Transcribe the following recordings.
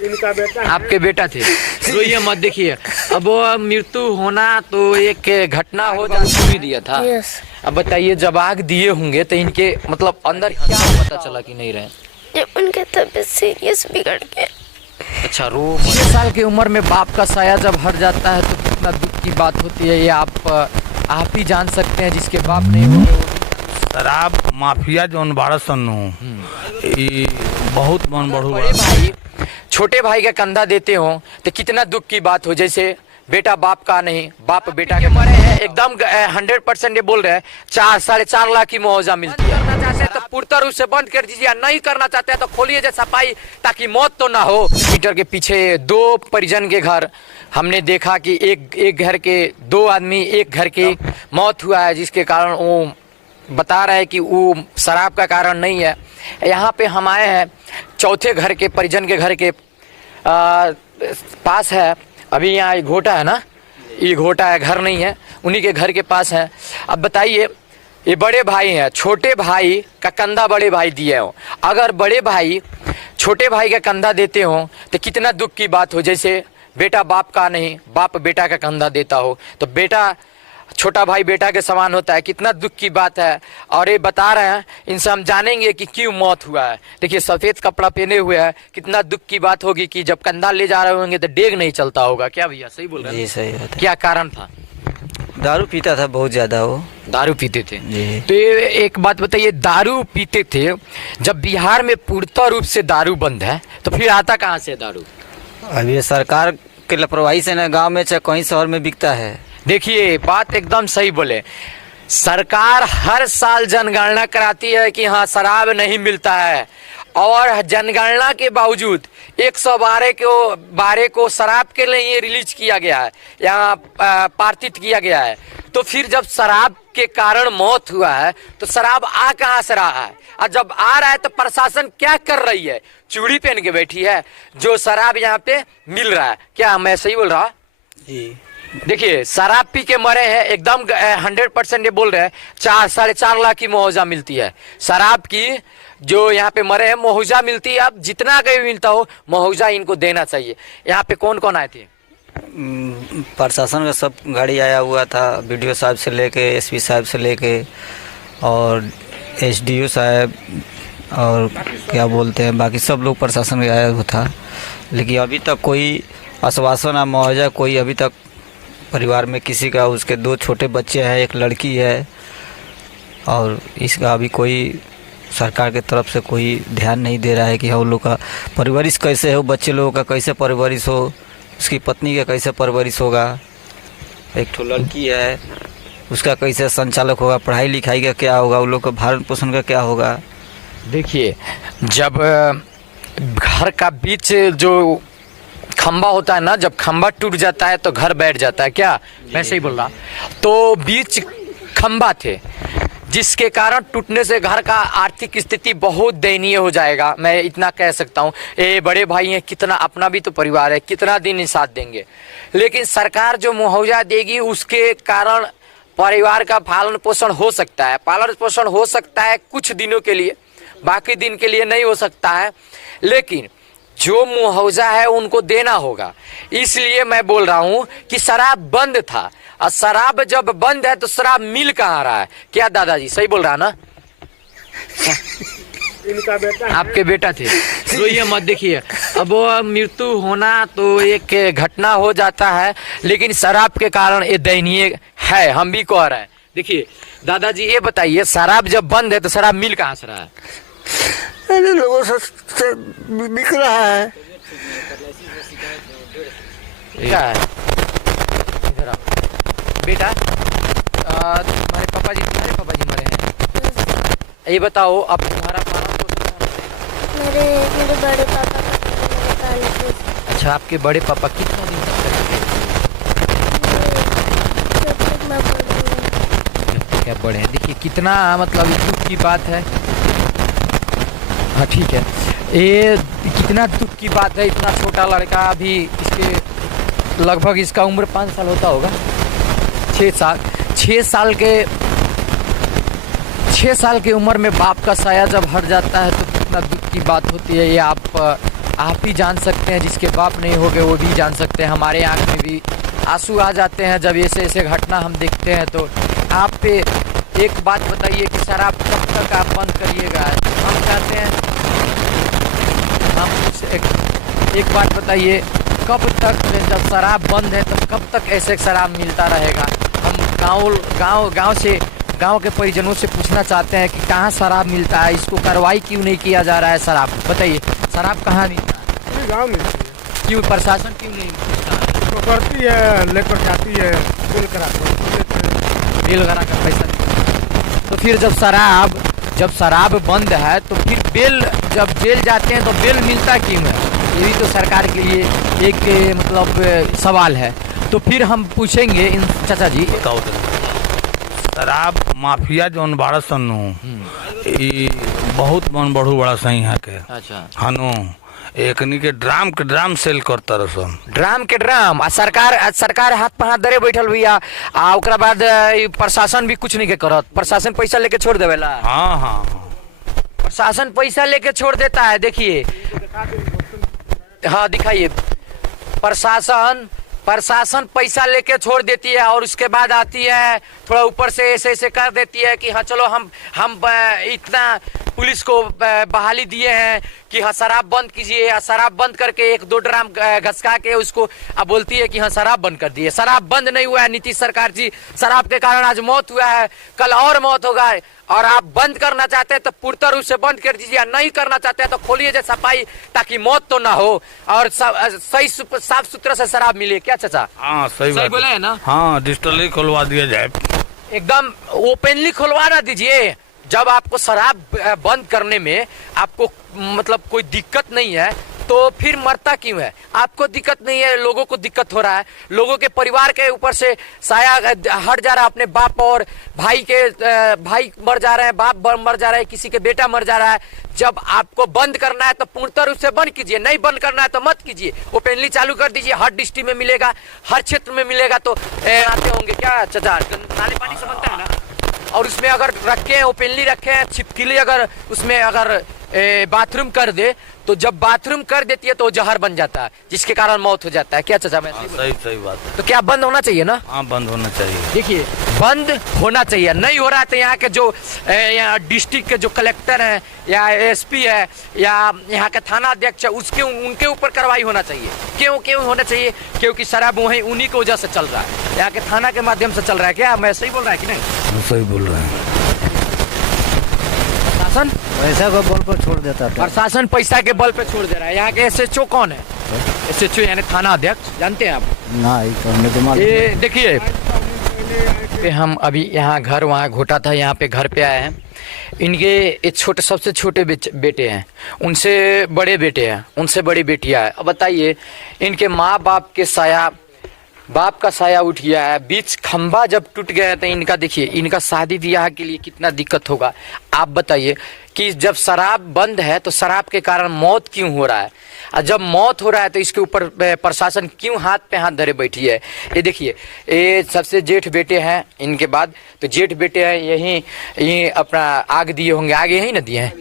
इनका बेटा आपके बेटा थे। तो ये मत देखिए, अब वो मृत्यु होना तो एक घटना हो जाती हुई दिया था। अब बताइए, जब आग दिए होंगे तो इनके मतलब अंदर क्या पता चला कि नहीं रहे? जब उनके तबीयत सीरियस बिगड़ गया। अच्छा, 6 साल की उम्र में बाप का साया जब हट जाता है तो कितना दुख की बात होती है, ये आप ही जान सकते हैं, जिसके बाप नहीं होंगे। शराब माफिया जौन भारत सन्नु बहुत मन बढ़ू बड़े भाई छोटे भाई का कंधा देते हो तो कितना दुख की बात हो। जैसे बेटा बाप का नहीं, बाप बेटा के मरे हैं, एकदम 100% ये बोल रहे हैं। 4-4.5 लाख की मुआवजा मिलती है। करना चाहते हैं तो पूर्ण रूप से बंद कर दीजिए, नहीं करना चाहते हैं तो खोलिए जैसा पाई, ताकि मौत तो ना हो। मीटर के पीछे 2 परिजन के घर हमने देखा कि एक घर के 2 आदमी, एक घर की मौत हुआ है, जिसके कारण वो बता रहे हैं कि वो शराब का कारण नहीं है। यहाँ पे हम आए हैं चौथे घर के परिजन के घर के पास है। अभी यहाँ ये घोटा है ना, ये घोटा है, घर नहीं है, उन्हीं के घर के पास है। अब बताइए, ये बड़े भाई हैं, छोटे भाई का कंधा बड़े भाई दिए हो। अगर बड़े भाई छोटे भाई का कंधा देते हो तो कितना दुख की बात हो। जैसे बेटा बाप का नहीं, बाप बेटा का कंधा देता हो तो बेटा छोटा भाई बेटा के समान होता है, कितना दुख की बात है। और ये बता रहे हैं, इनसे हम जानेंगे कि क्यों मौत हुआ है। देखिए, सफेद कपड़ा पहने हुए है, कितना दुख की बात होगी कि जब कंधा ले जा रहे होंगे तो डेग नहीं चलता होगा। क्या भैया सही बोल रहे हैं? जी सही बात है। क्या कारण था? दारू पीता था बहुत ज्यादा वो। दारू पीते थे जी। तो ये एक बात बताइए, दारू पीते थे, जब बिहार में पूर्ण रूप से दारू बंद है तो फिर आता कहाँ से दारू? अब ये सरकार के लापरवाही से ना गांव में चाहे कहीं शहर में बिकता है। देखिए, बात एकदम सही बोले। सरकार हर साल जनगणना कराती है कि हाँ शराब नहीं मिलता है, और जनगणना के बावजूद 112 को शराब के लिए रिलीज किया गया है, यहाँ पार्थित किया गया है। तो फिर जब शराब के कारण मौत हुआ है तो शराब आ कहाँ से रहा है? और जब आ रहा है तो प्रशासन क्या कर रही है? चूड़ी पहन के बैठी है जो शराब यहाँ पे मिल रहा है। क्या मैं सही बोल रहा? जी। देखिए, शराब पी के मरे हैं, एकदम 100% ये बोल रहे हैं। 4-4.5 लाख की मुआवजा मिलती है शराब की, जो यहाँ पे मरे हैं मुआवजा मिलती है। अब जितना कहीं मिलता हो मुआवजा इनको देना चाहिए। यहाँ पे कौन कौन आए थे? प्रशासन का सब गाड़ी आया हुआ था, बीडीओ साहब से लेके एसपी साहब से लेके और एसडीओ साहब और क्या बोलते हैं बाकी सब लोग प्रशासन का आया हुआ था। लेकिन अभी तक कोई आश्वासन या मुआवजा कोई अभी तक परिवार में किसी का, उसके 2 छोटे बच्चे हैं, एक लड़की है, और इसका अभी कोई सरकार की तरफ से कोई ध्यान नहीं दे रहा है कि हम लोग का परवरिश कैसे हो, बच्चे लोगों का कैसे परवरिश हो, उसकी पत्नी का कैसे परवरिश होगा, एक तो लड़की है उसका कैसे संचालक होगा, पढ़ाई लिखाई का क्या होगा, उन लोग का भरण पोषण का क्या होगा। देखिए, जब घर का बीच जो खंबा होता है ना, जब खंबा टूट जाता है तो घर बैठ जाता है। क्या मैं सही बोल रहा? तो बीच खंबा थे, जिसके कारण टूटने से घर का आर्थिक स्थिति बहुत दयनीय हो जाएगा। मैं इतना कह सकता हूँ। ये बड़े भाई हैं, कितना अपना भी तो परिवार है, कितना दिन साथ देंगे। लेकिन सरकार जो मुआवजा देगी उसके कारण परिवार का पालन पोषण हो सकता है। पालन पोषण हो सकता है कुछ दिनों के लिए, बाकी दिन के लिए नहीं हो सकता है। लेकिन जो मुआवजा है उनको देना होगा। इसलिए मैं बोल रहा हूं कि शराब बंद था, और शराब जब बंद है तो शराब मिल कहाँ रहा है? क्या दादाजी सही बोल रहा है ना? इनका बेटा आपके बेटा थे। तो ये मत देखिए, अब वो मृत्यु होना तो एक घटना हो जाता है, लेकिन शराब के कारण ये दयनीय है, हम भी कह रहे हैं। देखिए दादाजी, ये बताइए, शराब जब बंद है तो शराब मिल कहाँ से रहा है? लोगों से बिक रहा है। क्या है? इधर आओ। बेटा, तुम्हारे पापा जी मरे हैं। ये बताओ, अब तुम्हारा पालन पोषण कौन करेगा? मेरे बड़े पापा मेरे काले थे। अच्छा, आपके बड़े पापा कितना दिन तक क्या बड़े हैं? देखिए कितना मतलब दुख की बात है। हाँ ठीक है, ये कितना दुख की बात है। इतना छोटा लड़का, अभी इसके लगभग इसका उम्र 5 साल होता होगा, 6 साल के उम्र में बाप का साया जब हट जाता है तो कितना दुख की बात होती है। ये आप आप ही जान सकते हैं, जिसके बाप नहीं होगे वो भी जान सकते हैं। हमारे आँख में भी आंसू आ जाते हैं जब ऐसे ऐसे घटना हम देखते हैं। तो आप पे एक बात बताइए कि शराब कब तक आप बंद करिएगा? हम चाहते हैं, हम एक बात बताइए, कब तक जब शराब बंद है तो कब तक ऐसे शराब मिलता रहेगा? हम गांव के परिजनों से पूछना चाहते हैं कि कहाँ शराब मिलता है, इसको कार्रवाई क्यों नहीं किया जा रहा है? शराब बताइए, शराब कहाँ मिलता है? गाँव में मिलती क्यों प्रशासन क्यों नहीं पूछता है? है, पकड़ती है, लेकर जाती है, बिल कराती बिल करा कर पैसा देते। तो फिर जब शराब बंद है तो फिर बेल, जब जेल जाते हैं तो बेल मिलता क्यों है? ये भी तो सरकार के लिए एक मतलब सवाल है। तो फिर हम पूछेंगे इन चाचा जी, बताओ शराब माफिया जौन बाड़ा सन ई बहुत मन बढ़ू बड़ा सही है के। अच्छा, हनु एकनी के ड्राम सेल करता रसन। ड्राम के ड्राम आ सरकार हाथ पर हाथ धरे बैठल भैया। आ ओकरा बाद प्रशासन भी कुछ नहीं के करत। प्रशासन पैसा लेके छोड़ देवेला। हाँ, प्रशासन पैसा लेके छोड़ देता है। देखिए, हाँ दिखाइए, प्रशासन पैसा लेके छोड़ देती है और उसके बाद आती है थोड़ा ऊपर से ऐसे ऐसे कर देती है कि हाँ चलो हम इतना पुलिस को बहाली दिए हैं कि हाँ शराब बंद कीजिए। शराब बंद करके 1-2 ड्राम घसका के उसको अब बोलती है कि हाँ शराब बंद कर दिए। शराब बंद नहीं हुआ है नीतीश सरकार जी। शराब के कारण आज मौत हुआ है, कल और मौत होगा। और आप बंद करना चाहते हैं तो पूर्ण रूप से बंद कर दीजिए, नहीं करना चाहते हैं तो खोलिए जे सफाई, ताकि मौत तो ना हो और सही साफ सुथरा से शराब मिले। क्या चाचा? हाँ सही बोले है ना? हाँ, डिजिटली खुलवा दिया जाए, एकदम ओपनली खुलवा ना दीजिए। जब आपको शराब बंद करने में आपको मतलब कोई दिक्कत नहीं है तो फिर मरता क्यों है? आपको दिक्कत नहीं है, लोगों को दिक्कत हो रहा है। लोगों के परिवार के ऊपर से साया हट जा रहा है, अपने बाप और भाई मर जा रहे हैं, बाप मर जा रहे हैं, किसी के बेटा मर जा रहा है। जब आपको बंद करना है तो पूर्ण रूप से बंद कीजिए, नहीं बंद करना है तो मत कीजिए, ओपनली चालू कर दीजिए। हर डिस्ट्रिक्ट में मिलेगा, हर क्षेत्र में मिलेगा। तो आते होंगे क्या चाचा, नाले पानी से बनता है ना, और उसमें अगर रखे हैं, ओपनली रखे हैं, छिपकली अगर उसमें अगर बाथरूम कर दे तो जब बाथरूम कर देती है तो जहर बन जाता है, जिसके कारण मौत हो जाता है। क्या चाचा? मैं सही बात है। तो क्या बंद होना चाहिए ना? हाँ, बंद होना चाहिए। देखिए, बंद होना चाहिए, नहीं हो रहा है तो यहाँ के जो यहाँ डिस्ट्रिक्ट के जो कलेक्टर हैं या एसपी है या यहाँ के थाना अध्यक्ष है उनके ऊपर कार्रवाई होना चाहिए। क्यों होना चाहिए? क्योंकि शराब वहीं उन्हीं की वजह से चल रहा है, यहाँ के थाना के माध्यम से चल रहा है। क्या मैं सही बोल रहा है कि नहीं? सही बोल रहे हैं। प्रशासन पैसा को बल पर छोड़ देता है। प्रशासन पैसा के बल पे छोड़ दे रहा है। यहाँ के एसएचओ कौन है? एसएचओ यानी थाना अध्यक्ष, जानते हैं आप? ना, ये देखिए, पे हम अभी यहाँ घर वहाँ घोटा था, यहाँ पे घर पे आए हैं। इनके एक सबसे छोटे बेटे हैं, उनसे बड़े बेटे हैं, उनसे बड़ी बेटियां हैं। अब बताइए, इनके माँ बाप का साया उठ गया है, बीच खंभा जब टूट गया है तो इनका देखिए, इनका शादी ब्याह के लिए कितना दिक्कत होगा। आप बताइए कि जब शराब बंद है तो शराब के कारण मौत क्यों हो रहा है, और जब मौत हो रहा है तो इसके ऊपर प्रशासन क्यों हाथ पे हाथ धरे बैठी है। ये देखिए, ये सबसे जेठ बेटे हैं, इनके बाद तो जेठ बेटे हैं, यही अपना आग दिए होंगे। आग यही ना दिए हैं?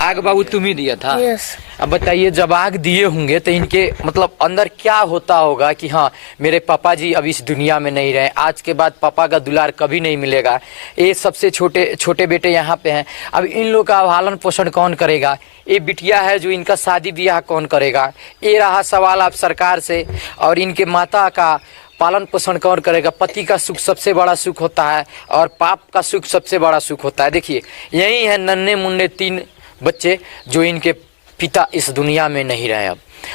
आग बाबू तुम ही दिया था। यस। अब बताइए, जब आग दिए होंगे तो इनके मतलब अंदर क्या होता होगा कि हाँ मेरे पापा जी अब इस दुनिया में नहीं रहे, आज के बाद पापा का दुलार कभी नहीं मिलेगा। ये सबसे छोटे बेटे यहाँ पे हैं। अब इन लोग का पालन पोषण कौन करेगा? ये बिटिया है जो इनका शादी ब्याह कौन करेगा? ये रहा सवाल आप सरकार से। और इनके माता का पालन पोषण कौन करेगा? पति का सुख सबसे बड़ा सुख होता है और पाप का सुख सबसे बड़ा सुख होता है। देखिए, यही है नन्हे मुन्ने 3 बच्चे जो इनके पिता इस दुनिया में नहीं रहे।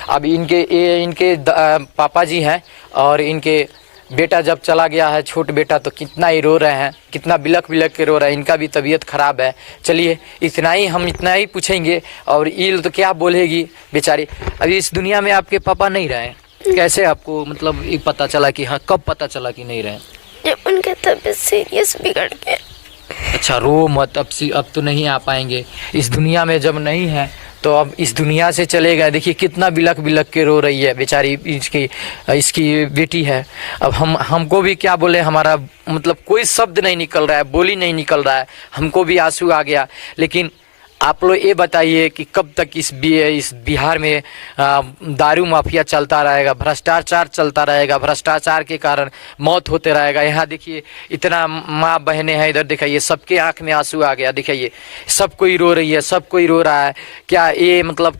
अब इनके पापा जी हैं और इनके बेटा जब चला गया है, छोट बेटा, तो कितना ही रो रहे हैं, कितना बिलख के रो रहे हैं। इनका भी तबीयत खराब है। चलिए, हम इतना ही पूछेंगे। और ये तो क्या बोलेगी बेचारी। अभी इस दुनिया में आपके पापा नहीं रहे, कैसे आपको मतलब ये पता चला कि हाँ, कब पता चला कि नहीं रहे? जब उनके तबीयत सीरियस बिगड़ गया। अच्छा, रो मत, अब तो नहीं आ पाएंगे इस दुनिया में। जब नहीं है तो अब इस दुनिया से चले गए। देखिए कितना बिलख के रो रही है बेचारी, इसकी बेटी है। अब हमको भी क्या बोले, हमारा मतलब कोई शब्द नहीं निकल रहा है, बोली नहीं निकल रहा है, हमको भी आंसू आ गया। लेकिन आप लोग ये बताइए कि कब तक इस बिहार में दारू माफिया चलता रहेगा, भ्रष्टाचार चलता रहेगा, भ्रष्टाचार के कारण मौत होते रहेगा। यहाँ देखिए इतना माँ बहनें हैं, इधर दिखाइए सबके आंख में आंसू आ गया, दिखाइए सब कोई रो रही है, सब कोई रो रहा है। क्या ये मतलब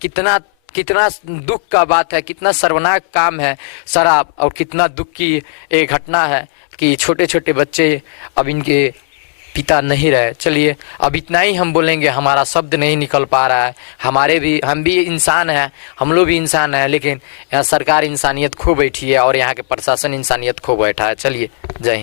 कितना दुख का बात है, कितना शर्मनाक काम है शराब, और कितना दुख की एक घटना है कि छोटे छोटे बच्चे अब इनके पिता नहीं रहे। चलिए अब इतना ही हम बोलेंगे, हमारा शब्द नहीं निकल पा रहा है। हम भी इंसान हैं, हम लोग भी इंसान हैं, लेकिन यहाँ सरकार इंसानियत खो बैठी है और यहाँ के प्रशासन इंसानियत खो बैठा है। चलिए, जय हिंद।